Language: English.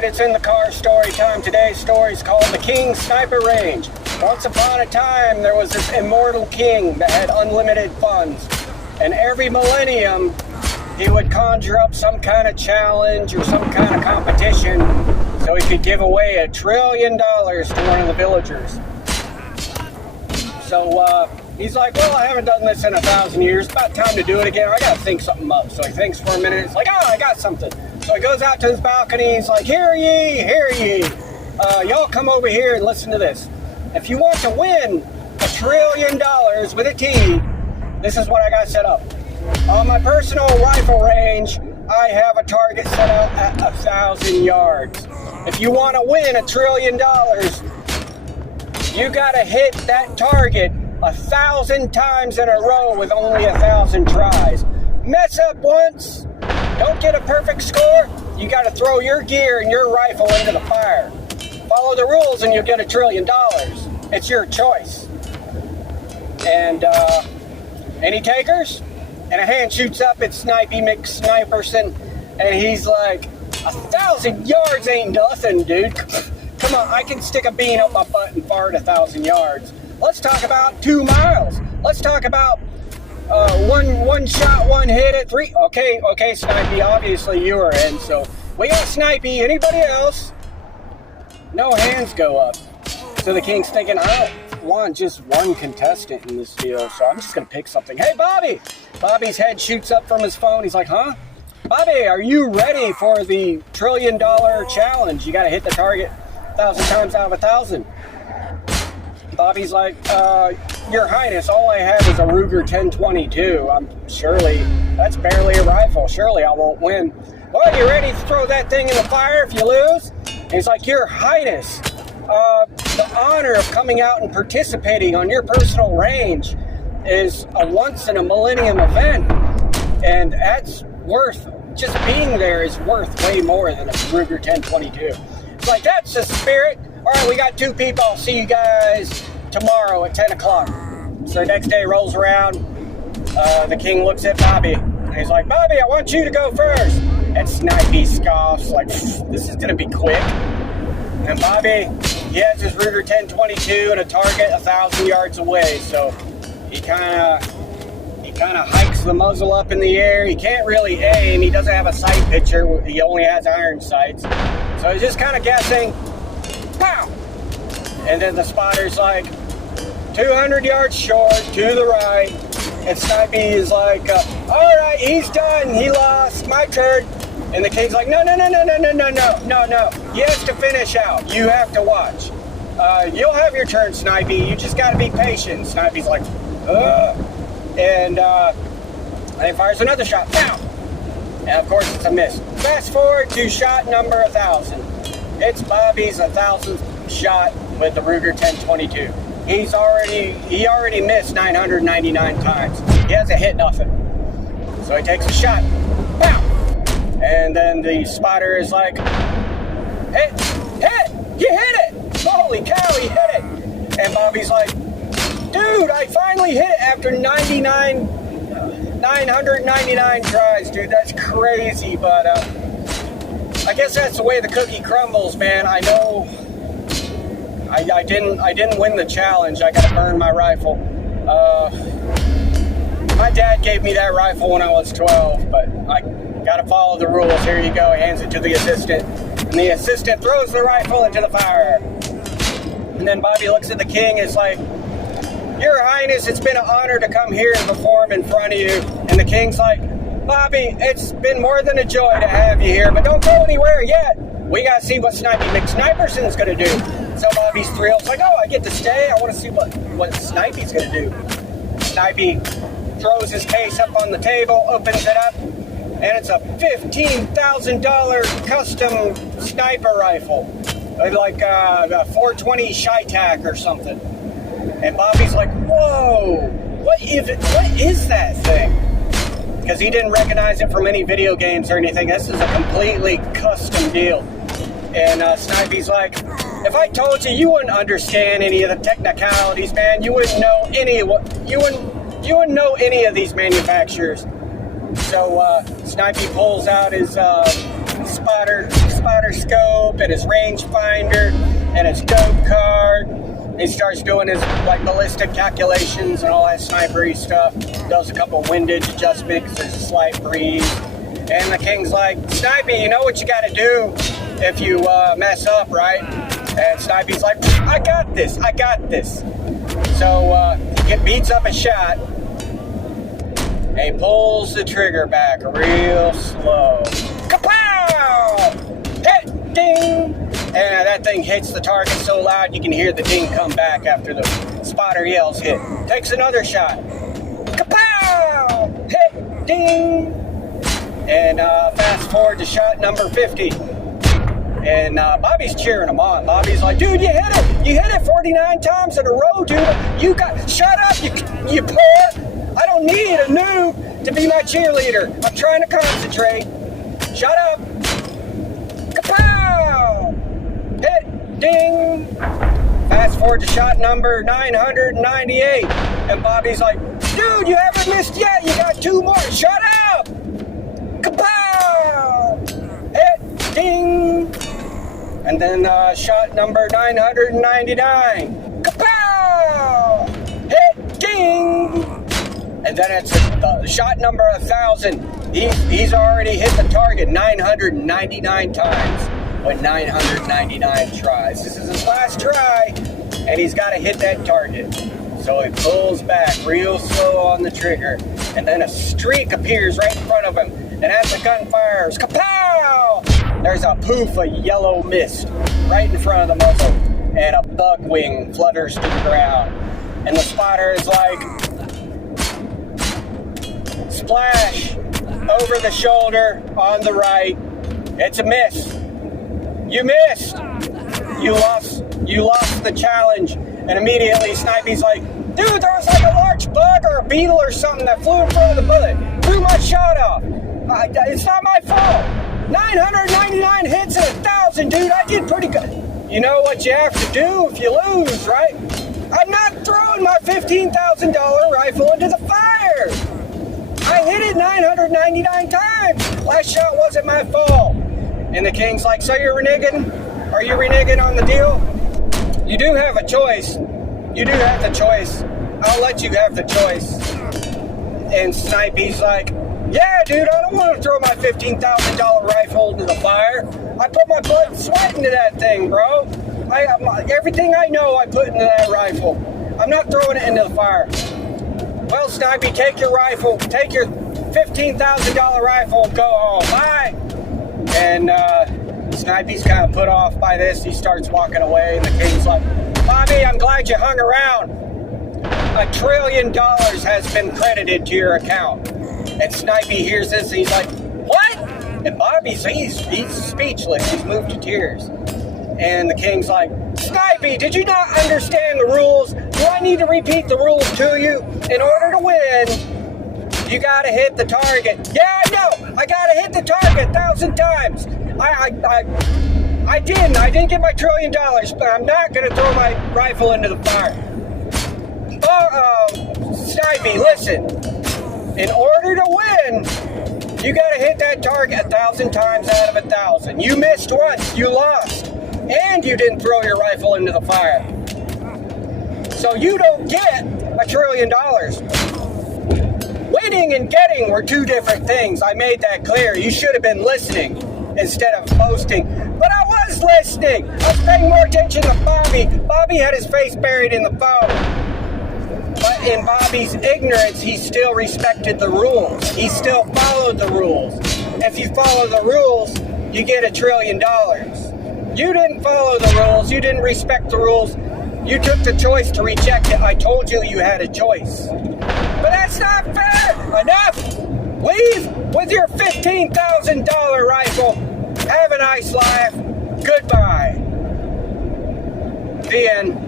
Alright, it's in the car story time. Today's story is called The King Sniper Range. Once upon a time, there was this immortal king that had unlimited funds. And every millennium, he would conjure up some kind of challenge or some kind of competition so he could give away $1 trillion to one of the villagers. So he's like, well, I haven't done this in 1,000 years. It's about time to do it again. I gotta think something up. So he thinks for a minute. It's like, oh, I got something. So he goes out to his balcony. He's like, hear ye. Y'all come over here and listen to this. If you want to win $1 trillion with a T, this is what I got set up. On my personal rifle range, I have a target set out at 1,000 yards. If you want to win $1 trillion, you got to hit that target 1,000 times in a row with only 1,000 tries. Mess up once, don't get a perfect score, you got to throw your gear and your rifle into the fire. Follow the rules and you'll get $1 trillion. It's your choice. And any takers? And a hand shoots up at Snipy McSniperson, and he's like, 1,000 yards ain't nothing, dude. Come on, I can stick a bean up my butt and fart 1,000 yards. Let's talk about 2 miles. Let's talk about one shot, one hit at 3. Okay, Snipy, obviously you are in, so we got Snipy. Anybody else? No hands go up. So the king's thinking, I don't want just one contestant in this deal, so I'm just going to pick something. Hey, Bobby! Bobby's head shoots up from his phone. He's like, huh? Bobby, are you ready for the $1 trillion challenge? You got to hit the target 1,000 times out of 1,000. Bobby's like, Your Highness, all I have is a Ruger 1022. Surely, that's barely a rifle. Surely I won't win. Well, you ready to throw that thing in the fire if you lose? And he's like, Your Highness, the honor of coming out and participating on your personal range is a once-in-a-millennium event. And that's just being there is worth way more than a Ruger 1022. It's like, that's the spirit. All right, we got 2 people. I'll see you guys tomorrow at 10 o'clock. So the next day rolls around. The king looks at Bobby. And he's like, Bobby, I want you to go first. And Snipy scoffs, like, this is going to be quick. And Bobby, he has his Ruger 1022 and a target 1,000 yards away. So he kind of hikes the muzzle up in the air. He can't really aim. He doesn't have a sight picture. He only has iron sights. So he's just kind of guessing. Pow! And then the spotter's like 200 yards short to the right. And Snipy is like, all right, he's done. He lost. My turn. And the king's like, no. He has to finish out. You have to watch. You'll have your turn, Snipy. You just got to be patient. Snipy's like, ugh. And he fires another shot. Pow! And of course it's a miss. Fast forward to shot number 1,000. It's Bobby's 1,000th shot with the Ruger 1022. He already missed 999 times. He hasn't hit nothing. So he takes a shot. Pow! And then the spotter is like, hit! You hit it! Holy cow, he hit it! And Bobby's like, dude, I finally hit it after 999 tries, dude. That's crazy, but I guess that's the way the cookie crumbles, man. I know I didn't win the challenge. I gotta burn my rifle. My dad gave me that rifle when I was 12, but I gotta follow the rules. Here you go. He hands it to the assistant, and the assistant throws the rifle into the fire. And then Bobby looks at the king and is like, Your Highness, it's been an honor to come here and perform in front of you. And the king's like, Bobby, it's been more than a joy to have you here, but don't go anywhere yet. We gotta see what Snipy McSniperson's gonna do. So Bobby's thrilled. It's like, oh, I get to stay? I want to see what Snipy's gonna do. Snipy throws his case up on the table, opens it up, and it's a $15,000 custom sniper rifle. Like a 420 Shytac or something. And Bobby's like, whoa, what is that thing? Because he didn't recognize it from any video games or anything. This is a completely custom deal. And Snipy's like, if I told you, you wouldn't understand any of the technicalities, man. You wouldn't know any of these manufacturers. So Snipy pulls out his spotter spotter scope and his rangefinder and his scope card. He starts doing his like ballistic calculations and all that snipery stuff. Does a couple windage adjustments, there's a slight breeze. And the king's like, Snipy, you know what you gotta do if you mess up, right? And Snipy's like, I got this. So he beats up a shot and he pulls the trigger back real slow. Kapow! Hit! Ding! And that thing hits the target so loud you can hear the ding come back after the spotter yells hit. Takes another shot. Kapow! Hit! Ding! And fast forward to shot number 50. And Bobby's cheering him on. Bobby's like, dude, you hit it. You hit it 49 times in a row, dude. Shut up, you poor. I don't need a noob to be my cheerleader. I'm trying to concentrate. Shut up. Kapow! Hit, ding. Fast forward to shot number 998. And Bobby's like, dude, you haven't missed yet. You got 2 more. Shut up. Kapow! Hit, ding. And then shot number 999. Kapow! Hit, ding. And then it's shot number 1,000. He's already hit the target 999 times with 999 tries. This is his last try, and he's got to hit that target. So he pulls back real slow on the trigger, and then a streak appears right in front of him. And as the gun fires, kapow! There's a poof of yellow mist right in front of the muzzle, and a bug wing flutters to the ground. And the spotter is like, splash over the shoulder on the right. It's a miss. You missed. You lost the challenge. And immediately Snipy's like, dude, there was like a large bug or a beetle or something that flew in front of the bullet. Threw my shot off. It's not my fault. 999 hits and 1,000, dude. I did pretty good. You know what you have to do if you lose, right? I'm not throwing my $15,000 rifle into the fire. I hit it 999 times. Last shot wasn't my fault. And the king's like, so you're reneging? Are you reneging on the deal? You do have a choice. You do have the choice. I'll let you have the choice. And Snipy's like, yeah, dude, I don't want to throw my $15,000 rifle into the fire. I put my blood and sweat into that thing, bro. Everything I know I put into that rifle. I'm not throwing it into the fire. Well, Snipy, take your rifle. Take your $15,000 rifle and go home. Bye. And Snipy's kind of put off by this. He starts walking away, and the king's like, Bobby, I'm glad you hung around. $1 trillion has been credited to your account. And Snipy hears this, and he's like, what? And Bobby's, he's speechless. He's moved to tears. And the king's like, Snipy, did you not understand the rules? Do I need to repeat the rules to you? In order to win, you gotta hit the target. Yeah, I know. I gotta hit the target 1,000 times. I didn't get my $1 trillion, but I'm not gonna throw my rifle into the fire. Snipy, listen. In order to win, you gotta hit that target 1,000 times out of 1,000. You missed once, you lost. And you didn't throw your rifle into the fire. So you don't get $1 trillion. Winning and getting were 2 different things. I made that clear. You should have been listening instead of boasting. But I was listening. I was paying more attention to Bobby. Bobby had his face buried in the phone. But in Bobby's ignorance, he still respected the rules. He still followed the rules. If you follow the rules, you get $1 trillion. You didn't follow the rules. You didn't respect the rules. You took the choice to reject it. I told you you had a choice. But that's not fair. Enough. Leave with your $15,000 rifle. Have a nice life. Goodbye. The end.